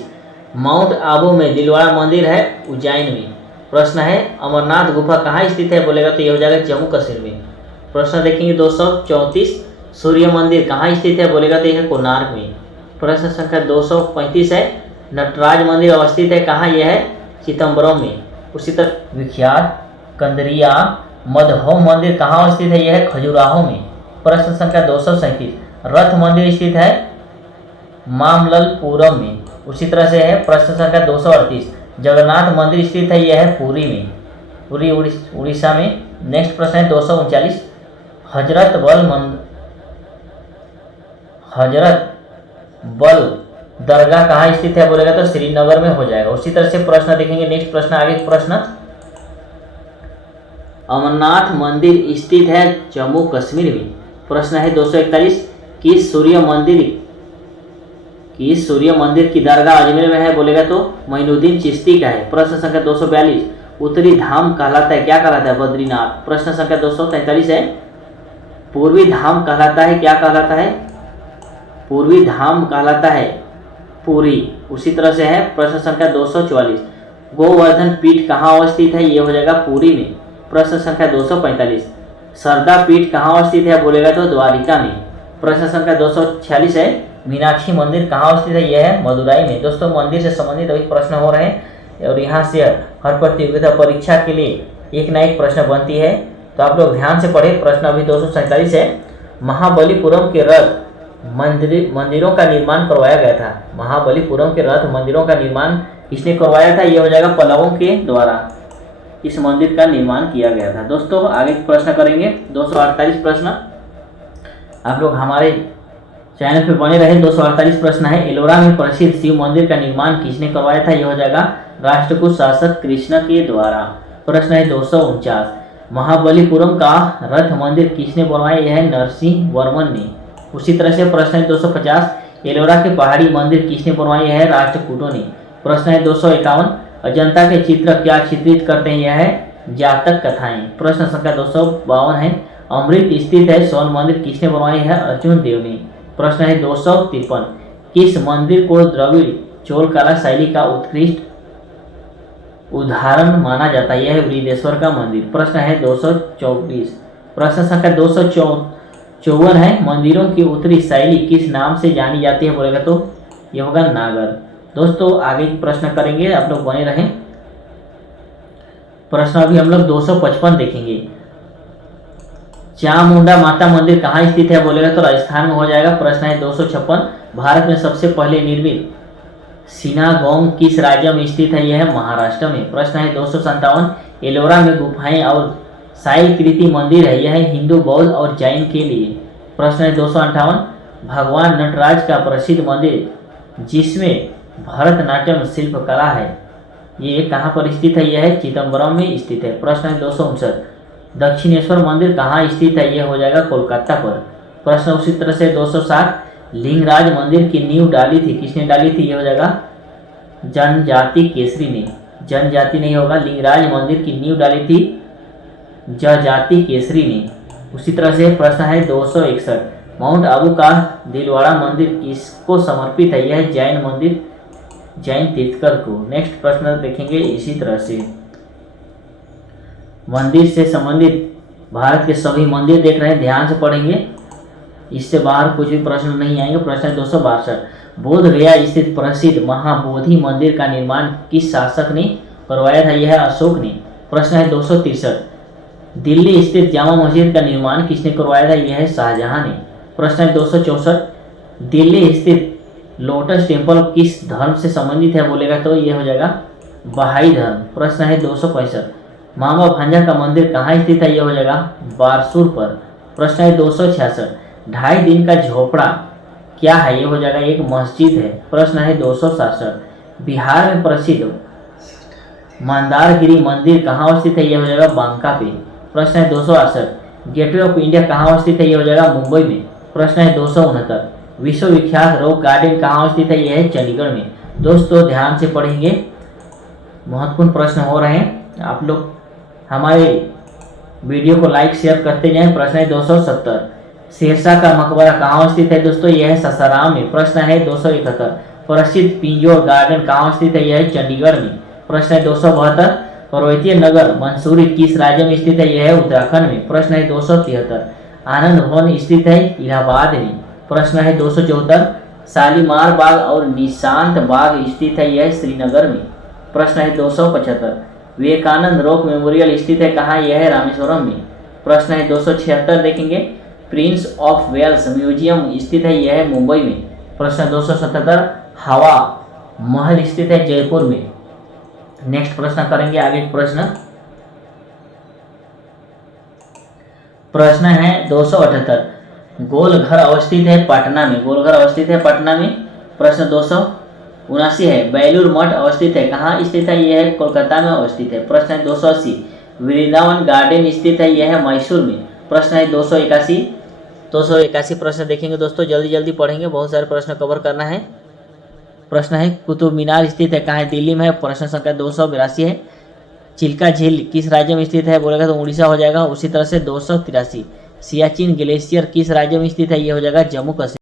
माउंट आबू में दिलवाड़ा मंदिर है उज्जैन में। प्रश्न है, अमरनाथ गुफा कहाँ स्थित है बोलेगा तो यह हो जाएगा जम्मू कश्मीर में। प्रश्न देखेंगे 234, सूर्य मंदिर कहाँ स्थित है बोलेगा तो यह है कोणार्क में। प्रश्न संख्या 235 है, नटराज मंदिर अवस्थित है कहाँ? यह है चिदम्बरम में। उसी तरह विख्यात कंदरिया मधोम मंदिर कहाँ अवस्थित है? यह है खजुराहो में। प्रश्न संख्या 237, रथ मंदिर स्थित है मामल्लपुरम में। उसी तरह से है प्रश्न संख्या 238, जगन्नाथ मंदिर स्थित है? यह है पुरी में, पुरी उड़ीसा में। नेक्स्ट प्रश्न है 239, हजरत बल दरगाह कहाँ स्थित है बोलेगा तो श्रीनगर में हो जाएगा। उसी तरह से प्रश्न देखेंगे। नेक्स्ट प्रश्न, आगे प्रश्न, अमरनाथ मंदिर स्थित है जम्मू कश्मीर में। प्रश्न है 241, किस सूर्य मंदिर की दरगाह अजमेर में है बोलेगा तो मोइनुद्दीन चिश्ती का है। प्रश्न संख्या 242, उत्तरी धाम कहलाता है क्या कहलाता है? बद्रीनाथ। प्रश्न संख्या 243 है, पूर्वी धाम कहलाता है क्या कहलाता है? पूर्वी धाम कहलाता है पुरी। उसी तरह से है प्रश्न संख्या 244, गोवर्धन पीठ कहाँ अवस्थित है? ये हो जाएगा पुरी में। प्रश्न संख्या 245, सरदा पीठ कहाँ अवस्थित है बोलेगा तो द्वारिका में। प्रश्न संख्या 246 है, मीनाक्षी मंदिर कहाँ अवस्थित है? यह है मदुराई में। दोस्तों मंदिर से संबंधित अभी प्रश्न हो रहे हैं और यहाँ से हर प्रतियोगिता परीक्षा के लिए एक ना एक प्रश्न बनती है, तो आप लोग ध्यान से पढ़े। प्रश्न अभी 247 है, महाबलीपुरम के रथ मंदिरों का निर्माण करवाया गया था। महाबलीपुरम के रथ मंदिरों का निर्माण किसने करवाया था? यह हो जाएगा पल्लवों के द्वारा इस मंदिर का निर्माण किया गया था। दोस्तों आगे प्रश्न करेंगे 248 प्रश्न। आप लोग हमारे चैनल पे बने रहे। 248 प्रश्न है, एलोरा में प्रसिद्ध शिव मंदिर का निर्माण किसने करवाया था? यह हो जाएगा राष्ट्रकूट शासक कृष्ण के द्वारा। प्रश्न है 249, महाबलीपुरम का रथ मंदिर किसने बनवाया? यह है नरसिंह वर्मन ने। उसी तरह से प्रश्न है 250, एलोरा के पहाड़ी मंदिर किसने बनवाए? यह है राष्ट्रकूटों ने। प्रश्न है 251, अजंता के चित्र क्या चित्रित करते हैं? यह है जातक कथाएं। प्रश्न संख्या 252 है, अमृत स्थित है स्वर्ण मंदिर किसने बनवाई है? अर्जुन देव ने। प्रश्न है 253, किस मंदिर को द्रविड़ चोल कला शैली का उत्कृष्ट उदाहरण माना जाता है? यह है वृद्धेश्वर का मंदिर। प्रश्न है 224, प्रश्न संख्या 254 है, मंदिरों की उत्तरी शैली किस नाम से जानी जाती है? बोलेगा तो यह होगा नागर। दोस्तों आगे प्रश्न करेंगे, आप लोग बने रहें। प्रश्न अभी हम लोग 255 देखेंगे, चामुंडा माता मंदिर कहाँ स्थित है? बोलेगा तो राजस्थान में हो जाएगा। प्रश्न है 256, भारत में सबसे पहले निर्मित सिनागोग किस राज्य में स्थित है? यह है महाराष्ट्र में। प्रश्न है 257, एलोरा में गुफाएं और शैलकृति मंदिर है, यह है हिंदू, बौद्ध और जैन के लिए। प्रश्न है 258, भगवान नटराज का प्रसिद्ध मंदिर जिसमें भरतनाट्यम शिल्पकला है, ये कहाँ पर स्थित है? यह है चिदम्बरम में स्थित है। प्रश्न है 259, दक्षिणेश्वर मंदिर कहाँ स्थित है? यह हो जाएगा कोलकाता पर। प्रश्न उसी तरह से 260, लिंगराज मंदिर की नींव डाली थी, किसने डाली थी? यह हो जाएगा जनजाति केसरी ने। जनजाति नहीं होगा, लिंगराज मंदिर की नींव डाली थी जनजाति केसरी ने। उसी तरह से प्रश्न है 261, माउंट आबू का दिलवाड़ा मंदिर किसको समर्पित है? यह है जैन मंदिर, जैन तीर्थकर को। नेक्स्ट प्रश्न देखेंगे इसी तरह से, मंदिर से संबंधित भारत के सभी मंदिर देख रहे हैं, ध्यान से पढ़ेंगे, इससे बाहर कुछ भी प्रश्न नहीं आएंगे। प्रश्न 262, बोध गया स्थित प्रसिद्ध महाबोधि मंदिर का निर्माण किस शासक ने करवाया था? यह है अशोक ने। प्रश्न है 263, दिल्ली स्थित जामा मस्जिद का निर्माण किसने करवाया था? यह है शाहजहां ने। प्रश्न है 264, दिल्ली स्थित लोटस टेम्पल किस धर्म से संबंधित है? बोलेगा तो यह हो जाएगा बहाई धर्म। प्रश्न है 265, मामा भांजा का मंदिर कहाँ स्थित है? यह हो जाएगा बारसूर पर। प्रश्न है 266, 2.5 दिन का झोपड़ा क्या है? यह हो जाएगा एक मस्जिद है। प्रश्न है 267, बिहार में प्रसिद्ध मंदारगिरी मंदिर कहाँ स्थित है? यह हो जाएगा बांका पे। प्रश्न है 268, गेटवे ऑफ इंडिया कहाँ स्थित है? यह हो जाएगा मुंबई में। प्रश्न है 269, विश्वविख्यात रॉक गार्डन कहाँ स्थित है? यह है चंडीगढ़ में। दोस्तों ध्यान से पढ़ेंगे, महत्वपूर्ण प्रश्न हो रहे हैं, आप लोग हमारे वीडियो को लाइक शेयर करते जाएं। प्रश्न है 270, शेरशाह का मकबरा कहाँ स्थित है? दोस्तों यह है सासाराम में। प्रश्न है 271, प्रसिद्ध पिंजौर गार्डन कहाँ स्थित है? यह है चंडीगढ़ में। प्रश्न है 272, पर्वतीय नगर मंसूरी किस राज्य में स्थित है? यह है उत्तराखंड में। प्रश्न है 273, आनंद भवन स्थित है इलाहाबाद में। प्रश्न है 274, शालीमार बाग और निशांत बाग स्थित है, यह है श्रीनगर में। प्रश्न है 275, विवेकानंद रॉक मेमोरियल स्थित है कहाँ? यह है रामेश्वरम में। प्रश्न है 276 देखेंगे, प्रिंस ऑफ वेल्स म्यूजियम स्थित है, यह है मुंबई में। प्रश्न 277, हवा महल स्थित है जयपुर में। नेक्स्ट प्रश्न करेंगे आगे प्रश्न है 278, गोलघर अवस्थित है पटना में। गोलघर अवस्थित है पटना में। प्रश्न 279 है, बेलूर मठ अवस्थित है कहाँ स्थित है? यह है कोलकाता में अवस्थित है। प्रश्न है 280, वृंदावन गार्डन स्थित है, यह है मैसूर में। प्रश्न है 281 प्रश्न देखेंगे दोस्तों, जल्दी जल्दी पढ़ेंगे, बहुत सारे प्रश्न कवर करना है। प्रश्न है कुतुब मीनार स्थित है कहाँ? दिल्ली में है। प्रश्न संख्या 282 है, चिल्का झील किस राज्य में स्थित है? बोलेगा तो उड़ीसा हो जाएगा। उसी तरह से 283, सियाचिन ग्लेशियर किस राज्य में स्थित है? यह हो जाएगा जम्मू कश्मीर।